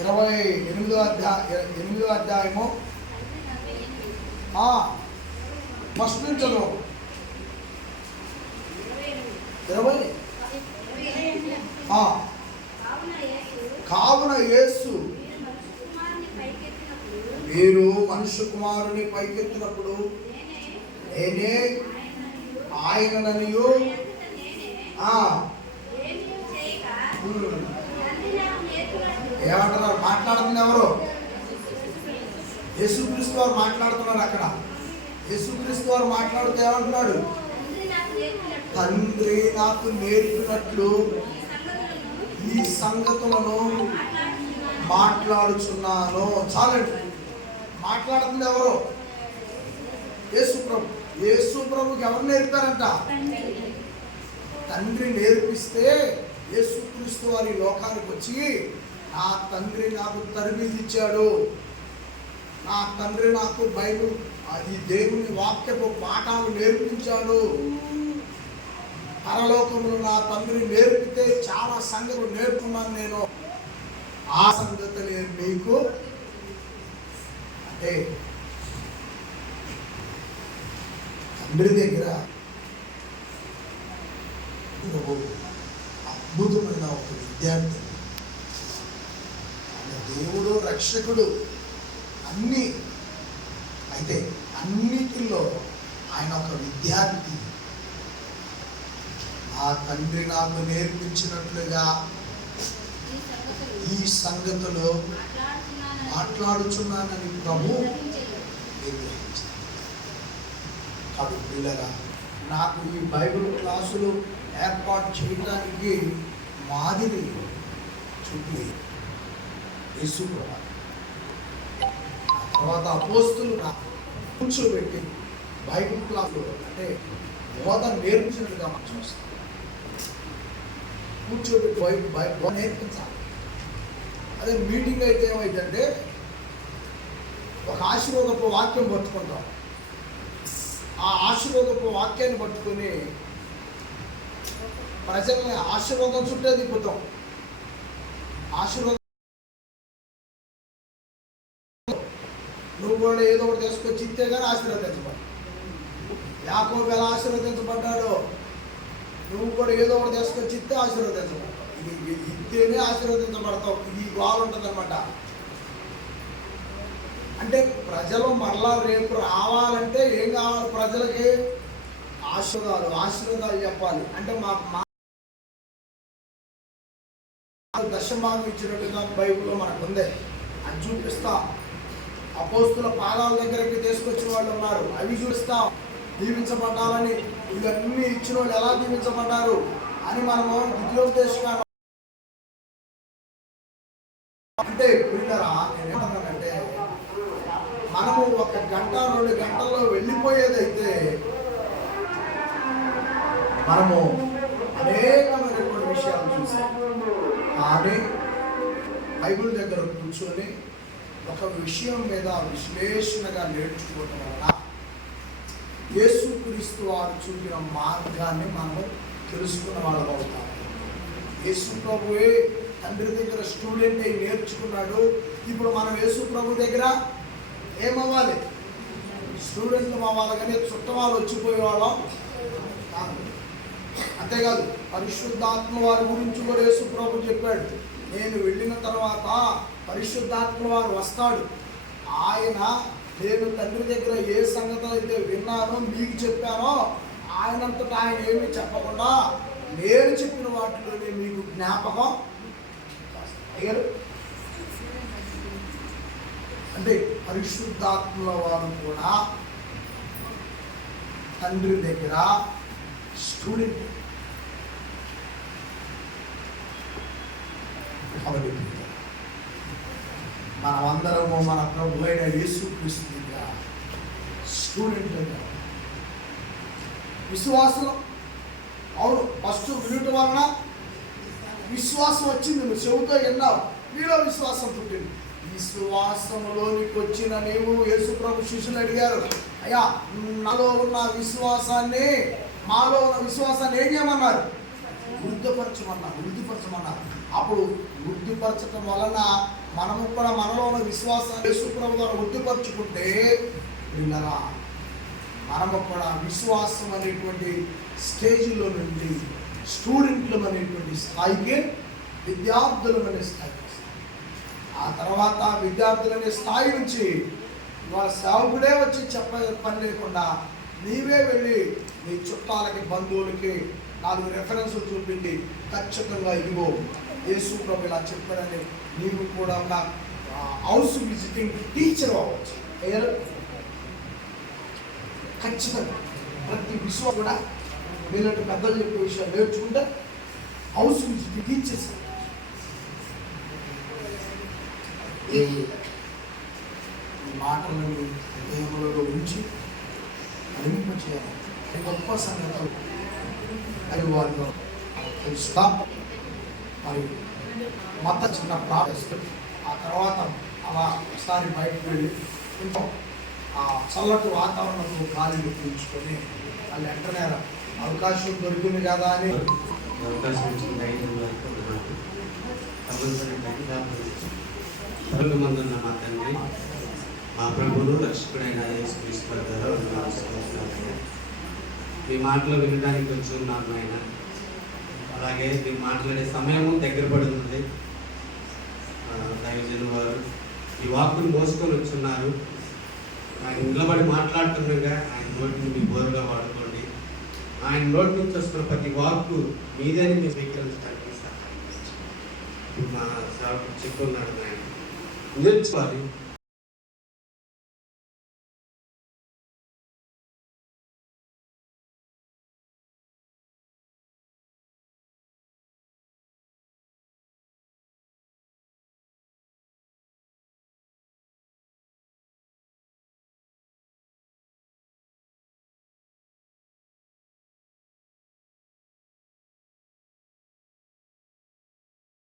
ఇరవై ఎనిమిదో అధ్యాయ ఎనిమిదో అధ్యాయము. ఫస్ట్ నుంచి చదువు. ఇరవై కావున యేసు మీరు మనుష్య కుమారుని పైకెత్తినప్పుడు నేనే ఆయనననియు. ఏమంటున్నారు? మాట్లాడుతుంది ఎవరు? యేసుక్రీస్తు వారు మాట్లాడుతున్నారు అక్కడ. యేసుక్రీస్తు వారు మాట్లాడుతూ ఏమంటున్నాడు? తండ్రి నాకు నేర్పినట్లు ఈ సంగతులను మాట్లాడుచున్నాను. చాలండి. మాట్లాడుతుంది ఎవరు? యేసు ప్రభు. యేసు ప్రభుకి ఎవరు నేర్పారంట? తండ్రి. నేర్పిస్తే యేసుక్రీస్తు వారి లోకానికి వచ్చి నా తండ్రి నాకు తరబీదు ఇచ్చాడు నా తండ్రి నాకు బయలు అది దేవుని వాక్యపు పాఠాలు నేర్పించాడు. పరలోకములు నా తండ్రి నేర్పితే చాలా సంగతులు నేర్పున్నాను నేను. ఆ సంగతి నేను మీకు అంటే తండ్రి దగ్గర నువ్వు అద్భుతమైన ఒక విద్యార్థి ఆయన దేవుడు రక్షకుడు అన్నీ అయితే అన్నిటిలో ఆయన ఒక విద్యార్థి. ఆ తండ్రి నాకు నేర్పించినట్లుగా ఈ సంగతులు మాట్లాడుచున్నానని ప్రభు నిర్వహించారు కాబట్టి పిల్లగా నాకు ఈ బైబిల్ క్లాసులు ఏర్పాటు చేయడానికి మాదిరి చూపి యేసు తర్వాత అపోస్తులు కూర్చోబెట్టి బైబుల్ క్లాస్లో అంటే బోధన నేర్పించినట్టుగా మనం చూస్తాం కూర్చోబెట్టి బైబుల్ బైబుల్ నేర్పించాలి. అదే మీటింగ్ అయితే ఏమైందంటే ఒక ఆశీర్వాదపు వాక్యం పట్టుకుంటాం. ఆ ఆశీర్వాదపు వాక్యాన్ని పట్టుకొని ప్రజల్ని ఆశీర్వాదం చుట్టే దిగుతాం. ఆశీర్వాదం నువ్వు కూడా ఏదో ఒకటి తీసుకొచ్చి ఇస్తే కానీ ఆశీర్వదించబడు యాకోబు ఎలా ఆశీర్వదించబడ్డాడో నువ్వు కూడా ఏదో ఒకటి తీసుకొచ్చి ఇస్తే ఆశీర్వదించబడు ఇది ఇస్తేనే ఆశీర్వదించబడతావు ఇది గోల్ ఉంటుంది అనమాట అంటే ప్రజలు మరలా రేపు రావాలంటే ఏం కావాలి? ప్రజలకి ఆశీర్వాదాలు ఆశీర్వాదాలు చెప్పాలి. అంటే మా మా దశమానం ఇచ్చినట్టుగా బైబిల్లో మనకు ఉంది అది చూపిస్తా. అపోస్తుల పాదాల దగ్గరికి తీసుకొచ్చిన వాళ్ళు ఉన్నారు. అవి చూస్తాం. దీవించబడ్డాలని ఇవన్నీ ఇచ్చిన వాళ్ళు ఎలా దీవించబడ్డారు అని మనము ద్వితీయోపదేశకాండ అంటే పిల్లరా నేనేమంటానంటే మనము ఒక గంట రెండు గంటల్లో వెళ్ళిపోయేదైతే మనము అనేకమైనటువంటి విషయాలు చూసాం. కానీ బైబిల్ దగ్గర కూర్చొని ఒక విషయం మీద విశ్లేషణగా నేర్చుకోవటం వలన యేసుక్రీస్తు వారు చూపిన మార్గాన్ని మనము తెలుసుకున్న వాళ్ళం అవుతాం. యేసు ప్రభువే తండ్రి దగ్గర స్టూడెంట్ అయి నేర్చుకున్నాడు. ఇప్పుడు మనం యేసు ప్రభు దగ్గర ఏమవ్వాలి? స్టూడెంట్ అవ్వాలి కానీ చుట్టవాళ్ళు వచ్చిపోయే వాళ్ళం కాదు. అంతేకాదు పరిశుద్ధాత్మ వారి గురించి కూడా యేసు ప్రభు చెప్పాడు. నేను వెళ్ళిన తర్వాత పరిశుద్ధాత్మ వారు వస్తాడు. ఆయన నేను తండ్రి దగ్గర ఏ సంగతులు అయితే విన్నానో మీకు చెప్పానో ఆయనంతటా ఆయన ఏమీ చెప్పకుండా నేను చెప్పిన వాటిలోనే మీకు జ్ఞాపకం అయ్యారు. అంటే పరిశుద్ధాత్మల వారు కూడా తండ్రి దగ్గర స్టూడెంట్. కాబట్టి మనమందరము మన ప్రభు అయిన యేసుక్రీస్తుగా స్టూడెంట్గా విశ్వాసం అవును ఫస్ట్ వినుట వలన విశ్వాసం వచ్చింది. నువ్వు చెవుతో విన్నావు. నీలో విశ్వాసం పుట్టింది. విశ్వాసంలోనికి వచ్చిన నీవు యేసు ప్రభు శిష్యులు అడిగారు. అయ్యా నాలో ఉన్న విశ్వాసాన్ని మాలో ఉన్న విశ్వాసాన్ని ఏం చేయమన్నారు? వృద్ధిపరచమన్నారు వృద్ధిపరచమన్నారు. అప్పుడు వృద్ధిపరచటం వలన మనము కూడా మనలో ఉన్న విశ్వాసాన్ని యేసుప్రభు ద్వారా వృద్ధిపరుచుకుంటే వీళ్ళరా మనము కూడా విశ్వాసం అనేటువంటి స్టేజ్లో నుండి స్టూడెంట్లు అనేటువంటి స్థాయికి విద్యార్థులు అనే స్థాయికి ఆ తర్వాత విద్యార్థులు అనే స్థాయి నుంచి వాళ్ళ సేవకుడే వచ్చి చెప్ప పని లేకుండా నీవే వెళ్ళి నీ చుట్టాలకి బంధువులకి నాలుగు రెఫరెన్స్లు చూపించి ఖచ్చితంగా ఇదిగో యేసు ప్రభు ఇలా చెప్పాడని నీవు కూడా ఒక హౌస్ విజిటింగ్ టీచర్ అవ్వచ్చు. ఖచ్చితంగా. ప్రతి విశ్వ కూడా వీళ్ళంటే పెద్దలు చెప్పే విషయాలు నేర్చుకుంటే హౌస్ విజిటింగ్ టీచర్స్ ఈ మాటలను హృదయంలో ఉంచి అనింప గొప్ప సంగతులు అది వారిలో తెలుస్తా మరి మత చిన్న ప్రార్థిస్తూ ఆ తర్వాత అలా ఒకసారి బయటకు వెళ్ళి కొంచెం ఆ చల్లటి వాతావరణంలో గాలిని పీల్చుకొని వాళ్ళు వెంటనే అవకాశం దొరికింది కదా అని అవకాశం ఇచ్చిన రైతు గారికి వందనాలు. తప్పనిసరి ధన్యవాదాలు. పరలోకమందున్న మా తండ్రి మా ప్రభువును రక్షకుడైన యేసుక్రీస్తు వారి ద్వారా మీ మాటలు వినడానికి వచ్చి ఉన్నాను ఆయన అలాగే మీ మాట్లాడే సమయము దగ్గర పడుతుంది. ఉంది వారు ఈ వాక్కును మోసుకొని వచ్చున్నారు. ఆయన నిలబడి మాట్లాడుతుండగా ఆయన నోటిని మీ బోరుగా వాడుకోండి. ఆయన నోటి నుంచి వస్తున్న ప్రతి వాక్కు మీదేని మీరు స్వీకరించడానికి సహాయం మా సార్ చెప్తున్నాడు ఆయన నేర్చుకోవాలి.